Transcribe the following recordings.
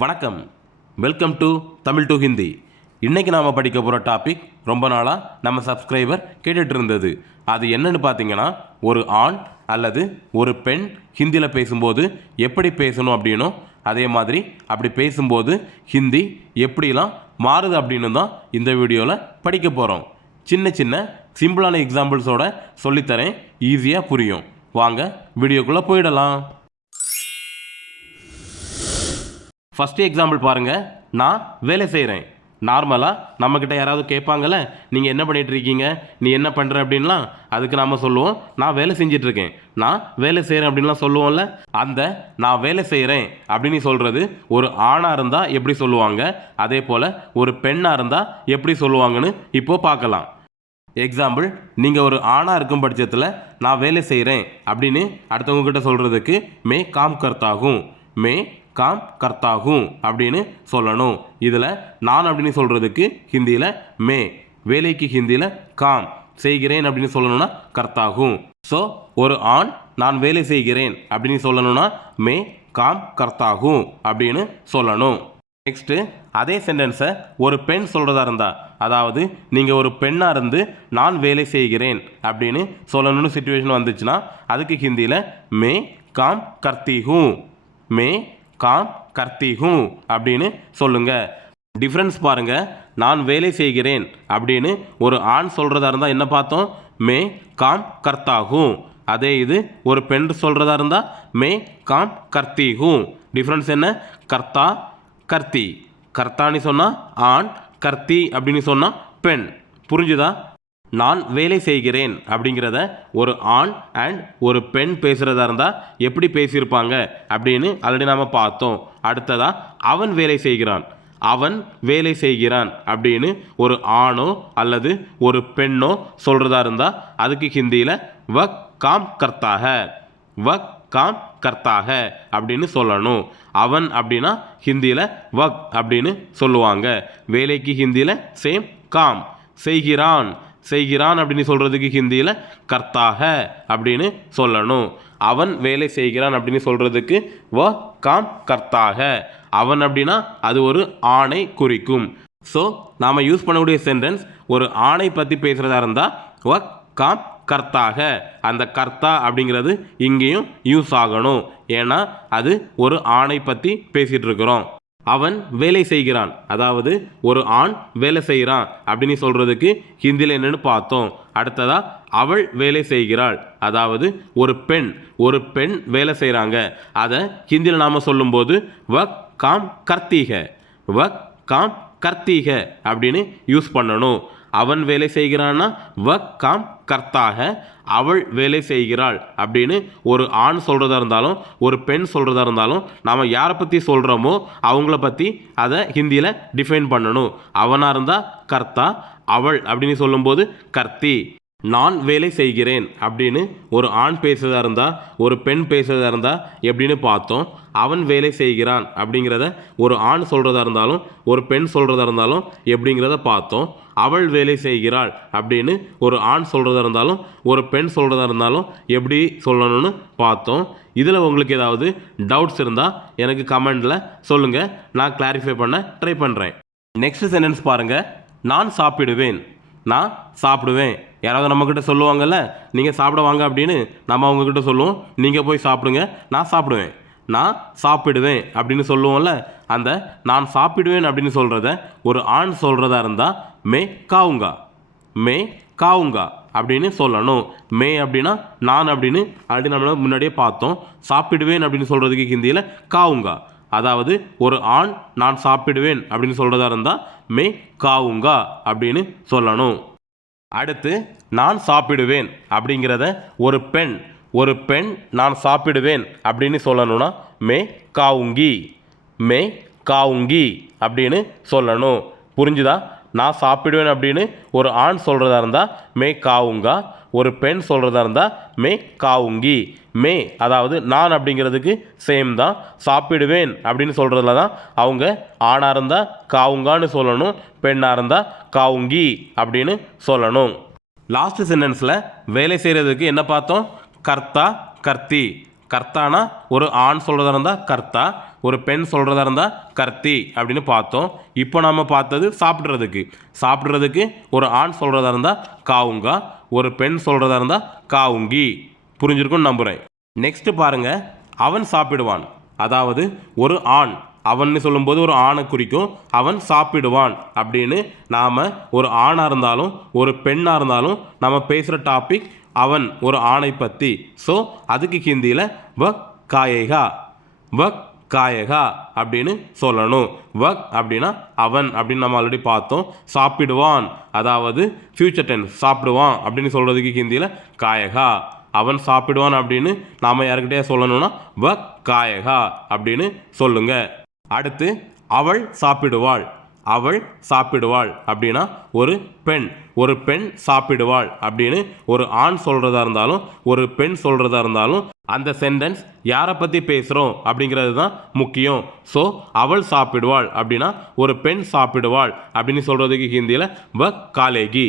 வணக்கம். Welcome to Tamil to Hindi இன்றைக்கி நாம் படிக்க போகிற டாபிக் ரொம்ப நாளாக நம்ம சப்ஸ்கிரைபர் கேட்டுட்டு இருந்தது. அது என்னன்னு பார்த்தீங்கன்னா ஒரு ஆண் அல்லது ஒரு பெண் ஹிந்தியில் பேசும்போது எப்படி பேசணும் அப்படின்னும் அதே மாதிரி அப்படி பேசும்போது ஹிந்தி எப்படிலாம் மாறுது அப்படின்னு தான் இந்த வீடியோவில் படிக்க போகிறோம் சின்ன சின்ன சிம்பிளான எக்ஸாம்பிள்ஸோட சொல்லித்தரேன். ஈஸியாக புரியும். வாங்க வீடியோக்குள்ளே போயிடலாம். ஃபஸ்ட்டு எக்ஸாம்பிள் பாருங்கள் நான் வேலை செய்கிறேன் நார்மலாக நம்மக்கிட்ட யாராவது கேட்பாங்கல்ல நீங்கள் என்ன பண்ணிகிட்ருக்கீங்க இருக்கீங்க நீ என்ன பண்ணுற அப்படின்லாம் அதுக்கு நாம் சொல்லுவோம். நான் வேலை செஞ்சிட்ருக்கேன். நான் வேலை செய்கிறேன் அப்படின்லாம் சொல்லுவோம்ல அந்த நான் வேலை செய்கிறேன் அப்படின்னு சொல்கிறது ஒரு ஆணாக இருந்தால் எப்படி சொல்லுவாங்க? அதே போல் ஒரு பெண்ணாக இருந்தால் எப்படி சொல்லுவாங்கன்னு இப்போது பார்க்கலாம். எக்ஸாம்பிள் நீங்கள் ஒரு ஆணாக இருக்கும் பட்சத்தில் நான் வேலை செய்கிறேன் அப்படின்னு அடுத்தவங்க கிட்ட சொல்கிறதுக்கு மே காம் கர்த்தாகும் மே காம் கர்த்தாகும் அப்படின்னு சொல்லணும். இதில் நான் அப்படின்னு சொல்கிறதுக்கு ஹிந்தியில் மே வேலைக்கு ஹிந்தியில் காம் செய்கிறேன் அப்படின்னு சொல்லணும்னா கர்த்தாகும் ஸோ ஒரு ஆண் நான் வேலை செய்கிறேன் அப்படின்னு சொல்லணும்னா மே காம் கர்த்தாகும் அப்படின்னு சொல்லணும். நெக்ஸ்ட்டு அதே சென்டென்ஸை ஒரு பெண் சொல்கிறதா இருந்தா அதாவது நீங்கள் ஒரு பெண்ணாக இருந்து நான் வேலை செய்கிறேன் அப்படின்னு சொல்லணும்னு சுச்சுவேஷன் வந்துச்சுன்னா அதுக்கு ஹிந்தியில் மே காம் கர்த்தி ஹூ மே காம் கர்த்தி ஹூ அப்படின்னு சொல்லுங்கள் டிஃப்ரென்ஸ் பாருங்கள் நான் வேலை செய்கிறேன் அப்படின்னு ஒரு ஆண் சொல்கிறதா இருந்தால் என்ன பார்த்தோம்? மே காம் கர்த்தாகும் அதே இது ஒரு பெண் சொல்கிறதா இருந்தால் மே காம் கர்த்தி ஹூ டிஃப்ரென்ஸ் என்ன? கர்த்தா கர்த்தி. கர்த்தான்னு சொன்னால் ஆண் கர்த்தி அப்படின்னு சொன்னால் பெண். புரிஞ்சுதா? நான் வேலை செய்கிறேன் அப்படிங்கிறத ஒரு ஆண் அண்ட் ஒரு பெண் பேசுகிறதா இருந்தால் எப்படி பேசியிருப்பாங்க அப்படின்னு ஆல்ரெடி நாம் பார்த்தோம். அடுத்ததாக அவன் வேலை செய்கிறான். அவன் வேலை செய்கிறான் அப்படின்னு ஒரு ஆணோ அல்லது ஒரு பெண்ணோ சொல்கிறதா இருந்தால் அதுக்கு ஹிந்தியில் வக் காம் கர்த்தாக. வக் காம் கர்த்தாக அப்படின்னு சொல்லணும். அவன் அப்படின்னா ஹிந்தியில் வக் அப்படின்னு சொல்லுவாங்க. வேலைக்கு ஹிந்தியில் சேம் காம். செய்கிறான். செய்கிறான் அப்படின்னு சொல்கிறதுக்கு ஹிந்தியில் கர்த்தாக அப்படின்னு சொல்லணும். அவன் வேலை செய்கிறான் அப்படின்னு சொல்கிறதுக்கு வ காம் கர்த்தாக. அவன் அப்படின்னா அது ஒரு ஆணை குறிக்கும். ஸோ நாம் யூஸ் பண்ணக்கூடிய சென்டென்ஸ் ஒரு ஆணை பற்றி பேசுகிறதா இருந்தால் வ காம் கர்த்தாக. அந்த கர்த்தா அப்படிங்கிறது இங்கேயும் யூஸ் ஆகணும். ஏன்னா அது ஒரு ஆணை பற்றி பேசிகிட்டு இருக்கிறோம். அவன் வேலை செய்கிறான். அதாவது ஒரு ஆண் வேலை செய்கிறான் அப்படின்னு சொல்கிறதுக்கு ஹிந்தியில் என்னென்னு பார்த்தோம். அடுத்ததா அவள் வேலை செய்கிறாள். அதாவது ஒரு பெண் ஒரு பெண் வேலை செய்கிறாங்க அதை ஹிந்தியில் நாம் சொல்லும்போது வக் காம் கர்த்தீக வக் காம் கர்த்தீக அப்படின்னு யூஸ் பண்ணணும். அவன் வேலை செய்கிறான்னா வ காம் கர்த்தாக. அவள் வேலை செய்கிறாள். அப்படின்னு ஒரு ஆண் சொல்கிறதா இருந்தாலும் ஒரு பெண் சொல்கிறதா இருந்தாலும் நாம் யாரை பற்றி சொல்கிறோமோ அவங்கள பற்றி அதை ஹிந்தியில் டிஃபைன் பண்ணணும். அவனாக இருந்தால் கர்த்தா அவள் அப்படின்னு சொல்லும்போது கர்த்தி. நான் வேலை செய்கிறேன் அப்படின்னு ஒரு ஆண் பேசுறதா இருந்தால் ஒரு பெண் பேசுறதா இருந்தால் எப்படின்னு பார்த்தோம். அவன் வேலை செய்கிறான் அப்படிங்கிறத ஒரு ஆண் சொல்கிறதா இருந்தாலும் ஒரு பெண் சொல்கிறதா இருந்தாலும் எப்படிங்கிறத பார்த்தோம். அவள் வேலை செய்கிறாள் அப்படின்னு ஒரு ஆண் சொல்கிறதா இருந்தாலும் ஒரு பெண் சொல்கிறதா இருந்தாலும் எப்படி சொல்லணும்னு பார்த்தோம். இதில் உங்களுக்கு ஏதாவது டவுட்ஸ் இருந்தால் எனக்கு கமெண்டில் சொல்லுங்கள் நான் கிளாரிஃபை பண்ண ட்ரை பண்ணுறேன் நெக்ஸ்ட் சென்டென்ஸ் பாருங்கள் நான் சாப்பிடுவேன். நான் சாப்பிடுவேன். யாராவது நம்மக்கிட்ட சொல்லுவாங்கல்ல நீங்கள் சாப்பிட வாங்க அப்படின்னு நம்ம அவங்கக்கிட்ட சொல்லுவோம். நீங்கள் போய் சாப்பிடுங்க நான் சாப்பிடுவேன். நான் சாப்பிடுவேன் அப்படின்னு சொல்லுவோம்ல அந்த நான் சாப்பிடுவேன் அப்படின்னு சொல்கிறத ஒரு ஆண் சொல்கிறதா இருந்தால் மே காவுங்கா மே காவுங்கா அப்படின்னு சொல்லணும். மே அப்படின்னா நான் அப்படின்னு அப்படின்னு நம்ம முன்னாடியே பார்த்தோம். சாப்பிடுவேன் அப்படின்னு சொல்கிறதுக்கு ஹிந்தியில் காவுங்கா அதாவது ஒரு ஆண் நான் சாப்பிடுவேன் அப்படின்னு சொல்கிறதா இருந்தால் மே காவுங்கா அப்படின்னு சொல்லணும். அடுத்து நான் சாப்பிடுவேன் அப்படிங்கிறத ஒரு பெண் ஒரு பெண் நான் சாப்பிடுவேன் அப்படின்னு சொல்லணும்னா மே காவுங்கி மே காவுங்கி அப்படின்னு சொல்லணும். புரிஞ்சுதா? நான் சாப்பிடுவேன் அப்படின்னு ஒரு ஆண் சொல்கிறதா இருந்தால் மே காவுங்கா. ஒரு பெண் சொல்கிறதா இருந்தால் மே காவுங்கி. மே அதாவது நான் அப்படிங்கிறதுக்கு சேம் தான். சாப்பிடுவேன் அப்படின்னு சொல்கிறதுல தான் அவங்க ஆணாக இருந்தால் காவுங்கான்னு சொல்லணும் பெண்ணாக இருந்தால் காவுங்கி அப்படின்னு சொல்லணும். லாஸ்ட் சென்டென்ஸில் வேலை செய்கிறதுக்கு என்ன பார்த்தோம்? கர்த்தா கர்த்தி. கர்த்தானா ஒரு ஆண் சொல்கிறதா இருந்தால் கர்த்தா ஒரு பெண் சொல்கிறதா இருந்தால் கர்த்தி அப்படின்னு பார்த்தோம். இப்போ நாம் பார்த்தது சாப்பிட்றதுக்கு. சாப்பிட்றதுக்கு ஒரு ஆண் சொல்கிறதா இருந்தால் காவுங்கா ஒரு பெண் சொல்கிறதா இருந்தால் காவுங்கி புரிஞ்சிருக்கும்னு நம்புகிறேன் நெக்ஸ்ட்டு பாருங்க. அவன் சாப்பிடுவான். அதாவது ஒரு ஆண். அவன்னு சொல்லும்போது ஒரு ஆணை குறிக்கும். அவன் சாப்பிடுவான் அப்படின்னு நாம் ஒரு ஆணாக இருந்தாலும் ஒரு பெண்ணாக இருந்தாலும் நம்ம பேசுகிற டாபிக் அவன் ஒரு ஆணை பற்றி ஸோ அதுக்கு ஹிந்தியில் வக் காயேகா வக் காயகா அப்படின்னு சொல்லணும். வக் அப்படின்னா அவன் அப்படின்னு நம்ம ஆல்ரெடி பார்த்தோம். சாப்பிடுவான். அதாவது ஃப்யூச்சர் டென்ஸ் சாப்பிடுவான் அப்படின்னு சொல்கிறதுக்கு ஹிந்தியில் காயகா. அவன் சாப்பிடுவான் அப்படின்னு நாம் யாருக்கிட்டே சொல்லணும்னா வக் காயகா அப்படின்னு சொல்லுங்கள் அடுத்து அவள் சாப்பிடுவாள். அவள் சாப்பிடுவாள். அப்படின்னா ஒரு பெண் ஒரு பெண் சாப்பிடுவாள் அப்படின்னு ஒரு ஆண் சொல்கிறதா இருந்தாலும் ஒரு பெண் சொல்கிறதா இருந்தாலும் அந்த சென்டென்ஸ் யாரை பற்றி பேசுகிறோம் அப்படிங்கிறது தான் முக்கியம். ஸோ அவள் சாப்பிடுவாள் அப்படின்னா ஒரு பெண் சாப்பிடுவாள் அப்படின்னு சொல்கிறதுக்கு ஹிந்தியில் வ காலேகி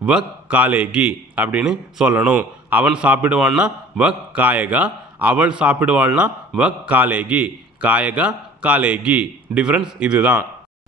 வக் காலேகி அப்படின்னு சொல்லணும். அவன் சாப்பிடுவான்னா வ காயகா அவள் சாப்பிடுவாள்னா வக் காலேகி காயகா காலேகி. டிஃப்ரென்ஸ் இதுதான்.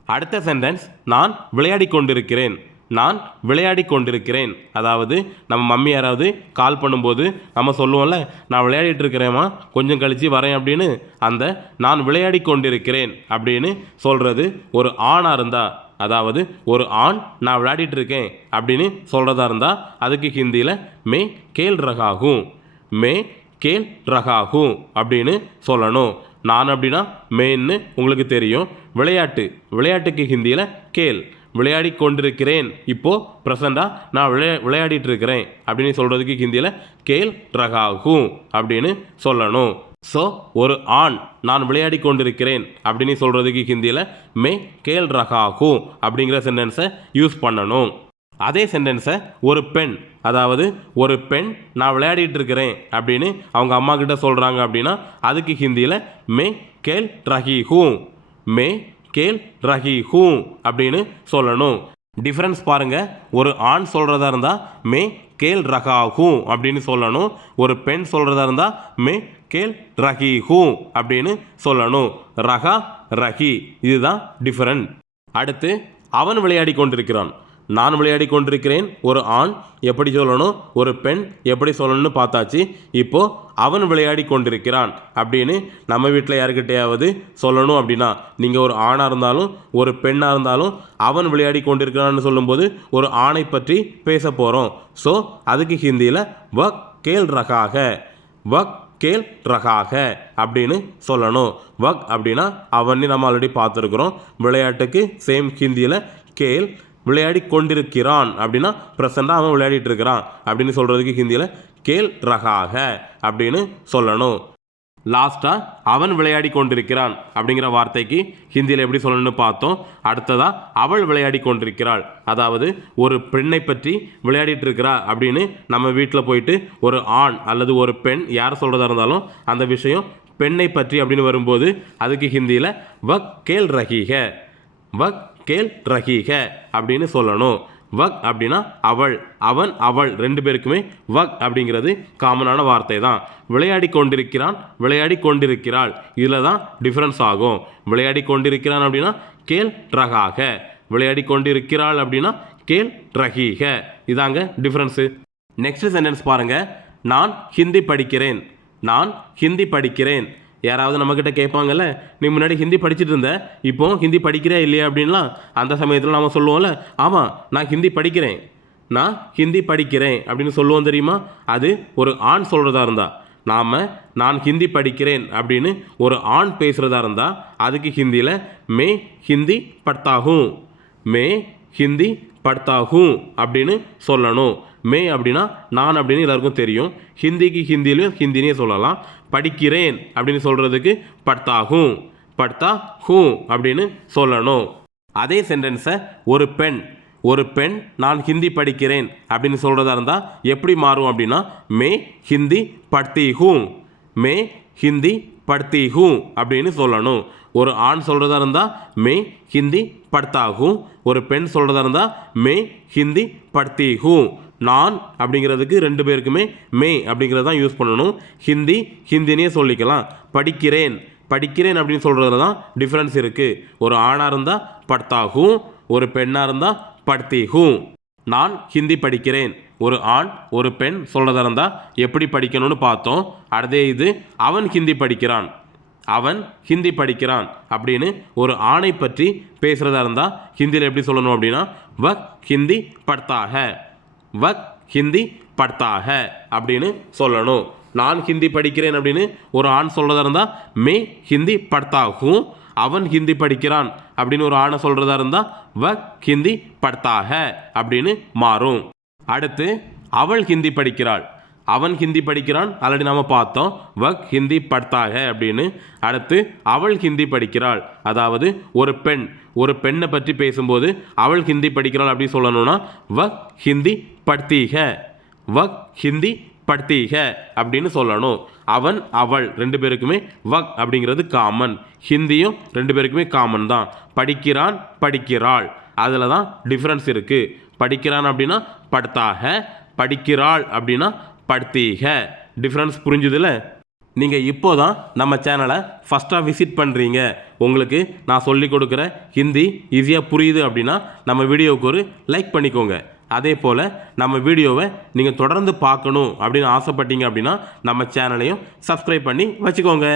அடுத்த சென்டென்ஸ் நான் விளையாடி கொண்டிருக்கிறேன் நான் விளையாடி கொண்டிருக்கிறேன் அதாவது நம்ம மம்மி யாராவது கால் பண்ணும்போது நம்ம சொல்லுவோம்ல நான் விளையாடிட்டு இருக்கிறேம்மா கொஞ்சம் கழித்து வரேன் அப்படின்னு அந்த நான் விளையாடி கொண்டிருக்கிறேன் அப்படின்னு சொல்கிறது ஒரு ஆணாக இருந்தால் அதாவது ஒரு ஆண் நான் விளையாடிட்டு இருக்கேன் அப்படின்னு சொல்கிறதா இருந்தால் அதுக்கு ஹிந்தியில் மே கேல் ரகாகும். மே கேல் ரகாகும் அப்படின்னு சொல்லணும். நான் அப்படின்னா மேன்னு உங்களுக்கு தெரியும். விளையாட்டு. விளையாட்டுக்கு ஹிந்தியில் கேல் விளையாடி கொண்டிருக்கிறேன். இப்போது ப்ரெசண்டாக நான் விளையா விளையாடிட்டு இருக்கிறேன். அப்படின்னு சொல்கிறதுக்கு ஹிந்தியில் கேல் ரகாகும் அப்படின்னு சொல்லணும். ஸோ ஒரு ஆண் நான் விளையாடி கொண்டிருக்கிறேன். அப்படின்னு சொல்கிறதுக்கு ஹிந்தியில் மே கேல் ரகாகும் அப்படிங்கிற சென்டென்ஸை யூஸ் பண்ணணும். அதே சென்டென்ஸை ஒரு பெண் அதாவது ஒரு பெண் நான் விளையாடிட்டு இருக்கிறேன் அப்படின்னு அவங்க அம்மா கிட்ட சொல்கிறாங்க அப்படின்னா அதுக்கு ஹிந்தியில் மே கேல் ரஹி ஹூம் மே கேல் ரஹி ஹூம் அப்படின்னு சொல்லணும். டிஃப்ரென்ஸ் பாருங்கள் ஒரு ஆண் சொல்கிறதா இருந்தால் மே கேல் ரஹா ஹூம் அப்படின்னு சொல்லணும். ஒரு பெண் சொல்கிறதா இருந்தால் மே கேல் ரஹி ஹூம் அப்படின்னு சொல்லணும். ரஹா ரஹி இதுதான் டிஃப்ரெண்ட் அடுத்து அவன் விளையாடி கொண்டிருக்கிறான். நான் விளையாடி கொண்டிருக்கிறேன். ஒரு ஆண் எப்படி சொல்லணும்? ஒரு பெண் எப்படி சொல்லணும்னு பார்த்தாச்சு. இப்போ அவன் விளையாடி கொண்டிருக்கிறான் அப்படின்னு நம்ம வீட்டில் யாருக்கிட்டையாவது சொல்லணும் அப்படின்னா நீங்கள் ஒரு ஆணாக இருந்தாலும் ஒரு பெண்ணாக இருந்தாலும் அவன் விளையாடி கொண்டிருக்கிறான்னு சொல்லும்போது ஒரு ஆணை பற்றி பேச போகிறோம் ஸோ அதுக்கு ஹிந்தியில் வக் கேல் ரகாக வக் கேல் ரகாக அப்படின்னு சொல்லணும். வக் அப்படின்னா அவன்னு நம்ம ஆல்ரெடி பார்த்துருக்குறோம். விளையாட்டுக்கு சேம் ஹிந்தியில் கேல் விளையாடி கொண்டிருக்கிறான் அப்படின்னா ப்ரெசண்டாக அவன் விளையாடிட்டு இருக்கிறான் அப்படின்னு சொல்கிறதுக்கு ஹிந்தியில் கேல் ரகாக அப்படின்னு சொல்லணும். லாஸ்ட்டாக அவன் விளையாடி கொண்டிருக்கிறான் அப்படிங்கிற வார்த்தைக்கு ஹிந்தியில் எப்படி சொல்லணும்னு பார்த்தோம். அடுத்ததாக அவள் விளையாடி கொண்டிருக்கிறாள் அதாவது ஒரு பெண்ணை பற்றி விளையாடிட்டு இருக்கிறா அப்படின்னு நம்ம வீட்டில் போயிட்டு ஒரு ஆண் அல்லது ஒரு பெண் யார் சொல்கிறதா இருந்தாலும் அந்த விஷயம் பெண்ணை பற்றி அப்படின்னு வரும்போது அதுக்கு ஹிந்தியில் வக் கேல் ரஹீக வக் கேல் ரஹீக அப்படின்னு சொல்லணும். வக் அப்படின்னா அவள் அவன் அவள் ரெண்டு பேருக்குமே வக் அப்படிங்கிறது காமனான வார்த்தை தான் விளையாடி கொண்டிருக்கிறான் விளையாடி கொண்டிருக்கிறாள். இதில் தான் டிஃப்ரென்ஸ் ஆகும். விளையாடி கொண்டிருக்கிறான் அப்படின்னா கேல் ரகாக விளையாடி கொண்டிருக்கிறாள் அப்படின்னா கேல் ரஹீக. இதாங்க டிஃப்ரென்ஸு நெக்ஸ்ட் சென்டென்ஸ் பாருங்க. நான் ஹிந்தி படிக்கிறேன். நான் ஹிந்தி படிக்கிறேன். யாராவது நம்மக்கிட்ட கேட்பாங்கல்ல நீ முன்னாடி ஹிந்தி படிச்சுட்டு இருந்த இப்போ ஹிந்தி படிக்கிறியா இல்லையா? அப்படின்லாம் அந்த சமயத்தில் நாம் சொல்லுவோம்ல. ஆமாம் நான் ஹிந்தி படிக்கிறேன். நான் ஹிந்தி படிக்கிறேன் அப்படின்னு சொல்லுவோம் தெரியுமா? அது ஒரு ஆண் சொல்கிறதா இருந்தா நாம் நான் ஹிந்தி படிக்கிறேன் அப்படின்னு ஒரு ஆண் பேசுகிறதா இருந்தால் அதுக்கு ஹிந்தியில் மே ஹிந்தி பட்தாகும். மே ஹிந்தி பட்தாகும் அப்படின்னு சொல்லணும். மே அப்படின்னா நான் அப்படின்னு எல்லாருக்கும் தெரியும். ஹிந்திக்கு ஹிந்திலையும் ஹிந்தினே சொல்லலாம். படிக்கிறேன் அப்படின்னு சொல்கிறதுக்கு பட்தாகும் பட்தா ஹூ அப்படின்னு சொல்லணும். அதே சென்டென்ஸை ஒரு பெண் ஒரு பெண் நான் ஹிந்தி படிக்கிறேன் அப்படின்னு சொல்கிறதா இருந்தால் எப்படி மாறும் அப்படின்னா மே ஹிந்தி படுத்தி ஹூ மே ஹிந்தி படுத்தி ஹூ அப்படின்னு சொல்லணும். ஒரு ஆண் சொல்கிறதா இருந்தால் மே ஹிந்தி படுத்தா ஒரு பெண் சொல்கிறதா இருந்தால் மே ஹிந்தி படுத்தி ஹூ நான் அப்படிங்கிறதுக்கு ரெண்டு பேருக்குமே மே அப்படிங்கிறது தான் யூஸ் பண்ணணும். ஹிந்தி ஹிந்தினே சொல்லிக்கலாம். படிக்கிறேன். படிக்கிறேன் அப்படின்னு சொல்கிறதுல தான் டிஃப்ரென்ஸ் இருக்குது ஒரு ஆணாக இருந்தால் படுத்தாகும் ஒரு பெண்ணாக இருந்தால் படுத்திகும் நான் ஹிந்தி படிக்கிறேன். ஒரு ஆண் ஒரு பெண் சொல்கிறதா இருந்தால் எப்படி படிக்கணும்னு பார்த்தோம். அடுத்தே இது அவன் ஹிந்தி படிக்கிறான். அவன் ஹிந்தி படிக்கிறான் அப்படின்னு ஒரு ஆணை பற்றி பேசுகிறதா இருந்தால் ஹிந்தியில் எப்படி சொல்லணும் அப்படின்னா வக் ஹிந்தி படுத்தாக வக் ஹிந்தி படத்தாக அப்படின்னு சொல்லணும். நான் ஹிந்தி படிக்கிறேன் அப்படின்னு ஒரு ஆண் சொல்கிறதா இருந்தால் மே ஹிந்தி படத்தாகும் அவன் ஹிந்தி படிக்கிறான் அப்படின்னு ஒரு ஆணை சொல்கிறதா இருந்தால் வக் ஹிந்தி படத்தாக அப்படின்னு மாறும். அடுத்து அவள் ஹிந்தி படிக்கிறாள். அவன் ஹிந்தி படிக்கிறான் ஆல்ரெடி நாம் பார்த்தோம். வக் ஹிந்தி படுத்தாக அப்படின்னு. அடுத்து அவள் ஹிந்தி படிக்கிறாள். அதாவது ஒரு பெண். ஒரு பெண்ணை பற்றி பேசும்போது அவள் ஹிந்தி படிக்கிறாள் அப்படின்னு சொல்லணும்னா வக் ஹிந்தி படுத்தீக. வக் ஹிந்தி படுத்தீக அப்படின்னு சொல்லணும். அவன் அவள் ரெண்டு பேருக்குமே வக் அப்படிங்கிறது காமன் ஹிந்தியும் ரெண்டு பேருக்குமே காமன் தான். படிக்கிறான் படிக்கிறாள். அதில் தான் டிஃப்ரென்ஸ் இருக்குது படிக்கிறான் அப்படின்னா படுத்தாக. படிக்கிறாள் அப்படின்னா படுத்தீக. டிஃப்ரென்ஸ் புரிஞ்சுதுல? நீங்கள் இப்போ தான் நம்ம சேனலை ஃபஸ்ட்டாக விசிட் பண்ணுறீங்க உங்களுக்கு நான் சொல்லி கொடுக்குற ஹிந்தி ஈஸியாக புரியுது அப்படின்னா நம்ம வீடியோவுக்கு ஒரு லைக் பண்ணிக்கோங்க. அதே போல் நம்ம வீடியோவை நீங்கள் தொடர்ந்து பார்க்கணும் அப்படின்னு ஆசைப்பட்டீங்க அப்படின்னா நம்ம சேனலையும் சப்ஸ்கிரைப் பண்ணி வச்சுக்கோங்க.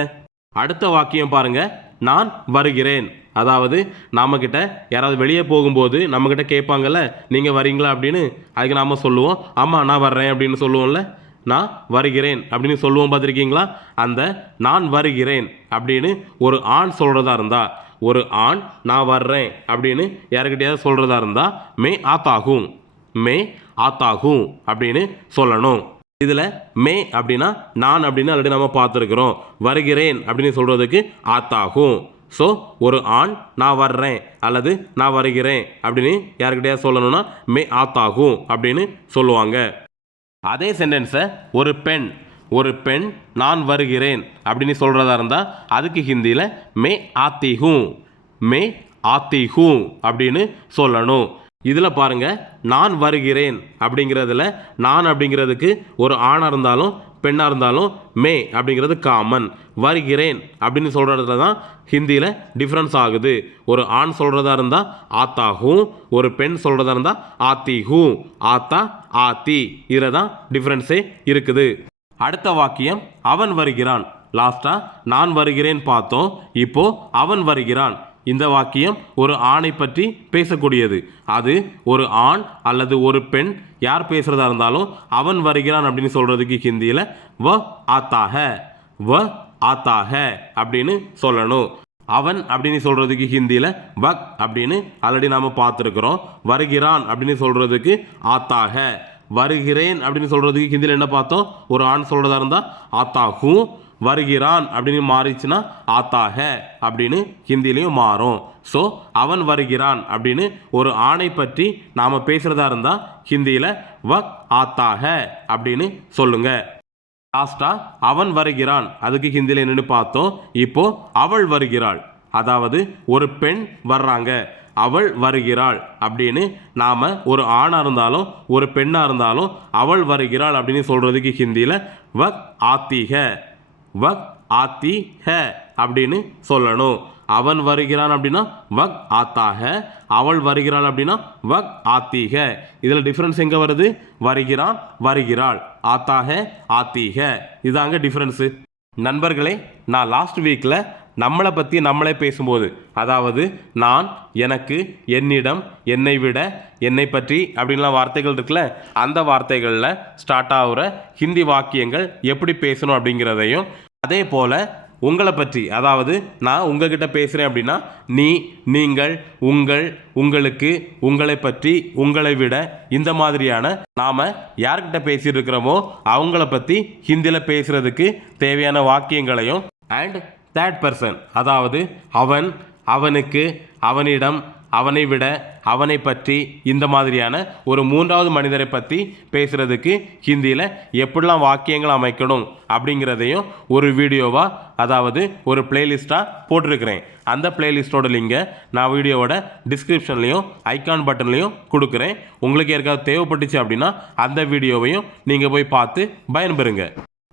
அடுத்த வாக்கியம் பாருங்கள் நான் வருகிறேன். அதாவது நாமக்கிட்ட யாராவது வெளியே போகும்போது நம்மக்கிட்ட கேட்பாங்கல்ல நீங்கள் வரீங்களா? அப்படின்னு அதுக்கு நாம் சொல்லுவோம். ஆமாம் நான் வர்றேன் அப்படின்னு சொல்லுவோம்ல. நான் வருகிறேன் அப்படின்னு சொல்லுவோம் பார்த்துருக்கீங்களா? அந்த நான் வருகிறேன் அப்படின்னு ஒரு ஆண் சொல்கிறதா இருந்தால் ஒரு ஆண் நான் வர்றேன் அப்படின்னு யாருக்கிட்டையாவது சொல்கிறதா இருந்தால் மே ஆத்தாகும் மே ஆத்தாகும் அப்படின்னு சொல்லணும். இதில் மே அப்படின்னா நான் அப்படின்னு ஆல்ரெடி நம்ம பார்த்துருக்குறோம். வருகிறேன் அப்படின்னு சொல்கிறதுக்கு ஆத்தாகும். ஸோ ஒரு ஆண் நான் வர்றேன் அல்லது நான் வருகிறேன் அப்படின்னு யாருக்கிட்டையா சொல்லணும்னா மே ஆத்தாகும் அப்படின்னு சொல்லுவாங்க. அதே சென்டென்ஸை ஒரு பெண் ஒரு பெண் நான் வருகிறேன் அப்படின்னு சொல்கிறதா இருந்தால் அதுக்கு ஹிந்தியில் மே ஆத்தி ஹூ மே ஆத்தி ஹூ அப்படின்னு சொல்லணும். இதில் பாருங்க நான் வருகிறேன் அப்படிங்கிறதுல நான் அப்படிங்கிறதுக்கு ஒரு ஆணாக இருந்தாலும் பெண்ணாக இருந்தாலும் மே அப்படிங்கிறது காமன் வருகிறேன் அப்படின்னு சொல்கிறதுல தான் ஹிந்தியில் டிஃப்ரென்ஸ் ஆகுது. ஒரு ஆண் சொல்கிறதா இருந்தால் ஆத்தாகும் ஒரு பெண் சொல்கிறதா இருந்தால் ஆத்தி ஹூ ஆத்தா ஆத்தி இதில் தான் டிஃப்ரென்ஸே இருக்குது. அடுத்த வாக்கியம் அவன் வருகிறான் லாஸ்ட்டாக நான் வருகிறேன் பார்த்தோம். இப்போ அவன் வருகிறான் இந்த வாக்கியம் ஒரு ஆணை பற்றி பேசக்கூடியது. அது ஒரு ஆண் அல்லது ஒரு பெண் யார் பேசுகிறதா இருந்தாலும் அவன் வருகிறான் அப்படின்னு சொல்கிறதுக்கு ஹிந்தியில் வ ஆத்தாக வ ஆத்தாக அப்படின்னு சொல்லணும். அவன் அப்படின்னு சொல்கிறதுக்கு ஹிந்தியில் வக் அப்படின்னு ஆல்ரெடி நாம் பார்த்துருக்குறோம். வருகிறான் அப்படின்னு சொல்கிறதுக்கு ஆத்தாக வருகிறேன் அப்படின்னு சொல்கிறதுக்கு ஹிந்தியில் என்ன பார்த்தோம்? ஒரு ஆண் சொல்கிறதா இருந்தால் ஆத்தாகும் வருகிறான் அப்படின்னு மாறிச்சுன்னா ஆத்தாக அப்படின்னு ஹிந்திலையும் மாறும். ஸோ அவன் வருகிறான் அப்படின்னு ஒரு ஆணை பற்றி நாம் பேசுகிறதா இருந்தால் ஹிந்தியில் வக் ஆத்தாக அப்படின்னு சொல்லுங்க. லாஸ்ட்டாக அவன் வருகிறான். அதுக்கு ஹிந்தியில் என்னென்னு பார்த்தோம். இப்போ அவள் வருகிறாள். அதாவது ஒரு பெண் வர்றாங்க. அவள் வருகிறாள் அப்படின்னு நாம் ஒரு ஆணாக இருந்தாலும் ஒரு பெண்ணாக இருந்தாலும் அவள் வருகிறாள் அப்படின்னு சொல்கிறதுக்கு ஹிந்தியில் வக் ஆத்திக. வக் ஆத்தி ஹ அப்படின்னு சொல்லணும். அவன் வருகிறான் அப்படின்னா வக் ஆத்தாக. அவள் வருகிறாள் அப்படின்னா வக் ஆத்தீக. இதில் டிஃப்ரென்ஸ் எங்கே வருது? வருகிறான் வருகிறாள். ஆத்தாக ஆத்தீக. இதாங்க டிஃப்ரென்ஸு நண்பர்களே நான் லாஸ்ட் வீக்கில் நம்மளை பற்றி நம்மளே பேசும்போது அதாவது நான் எனக்கு என்னிடம் என்னை விட என்னை பற்றி அப்படின்லாம் வார்த்தைகள் இருக்குல்ல அந்த வார்த்தைகளில் ஸ்டார்ட் ஆகிற ஹிந்தி வாக்கியங்கள் எப்படி பேசணும் அப்படிங்கிறதையும் அதே போல் உங்களை பற்றி அதாவது நான் உங்ககிட்ட பேசுகிறேன் அப்படின்னா நீ நீங்கள் உங்கள் உங்களுக்கு உங்களை பற்றி உங்களை விட இந்த மாதிரியான நாம் யார்கிட்ட பேசிட்டு இருக்கிறோமோ அவங்கள பற்றி ஹிந்தியில் பேசுகிறதுக்கு தேவையான வாக்கியங்களையும் அண்ட் தேர்ட் பர்சன் அதாவது அவன் அவனுக்கு அவனிடம் அவனை விட அவனை பற்றி இந்த மாதிரியான ஒரு மூன்றாவது மனிதரை பற்றி பேசுகிறதுக்கு ஹிந்தியில் எப்படிலாம் வாக்கியங்கள் அமைக்கணும் அப்படிங்கிறதையும் ஒரு வீடியோவாக அதாவது ஒரு பிளேலிஸ்ட்டாக போட்டிருக்கிறேன். அந்த பிளேலிஸ்ட்டோட லிங்கை நான் வீடியோவோட டிஸ்கிரிப்ஷன்லையும் ஐகான் பட்டன்லையும் கொடுக்குறேன். உங்களுக்கு யாருக்காவது தேவைப்பட்டுச்சு அப்படின்னா அந்த வீடியோவையும் நீங்கள் போய் பார்த்து பயன்பெறுங்க.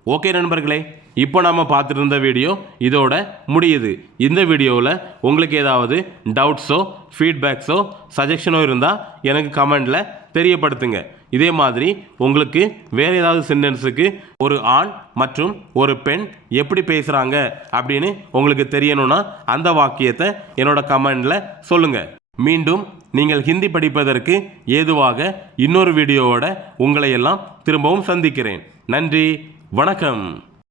ஓகே நண்பர்களே இப்போ நம்ம பார்த்துட்டு இருந்த வீடியோ இதோட முடியுது. இந்த வீடியோவில் உங்களுக்கு ஏதாவது டவுட்ஸோ ஃபீட்பேக்ஸோ சஜஷனோ இருந்தால் எனக்கு கமெண்டில் தெரியப்படுத்துங்க. இதே மாதிரி உங்களுக்கு வேறு ஏதாவது சென்டென்ஸுக்கு ஒரு ஆண் மற்றும் ஒரு பெண் எப்படி பேசுகிறாங்க அப்படின்னு உங்களுக்கு தெரியணும்னா அந்த வாக்கியத்தை என்னோடய கமெண்டில் சொல்லுங்கள் மீண்டும் நீங்கள் ஹிந்தி படிப்பதற்கு ஏதுவாக இன்னொரு வீடியோவோட உங்களை எல்லாம் திரும்பவும் சந்திக்கிறேன். நன்றி வணக்கம்.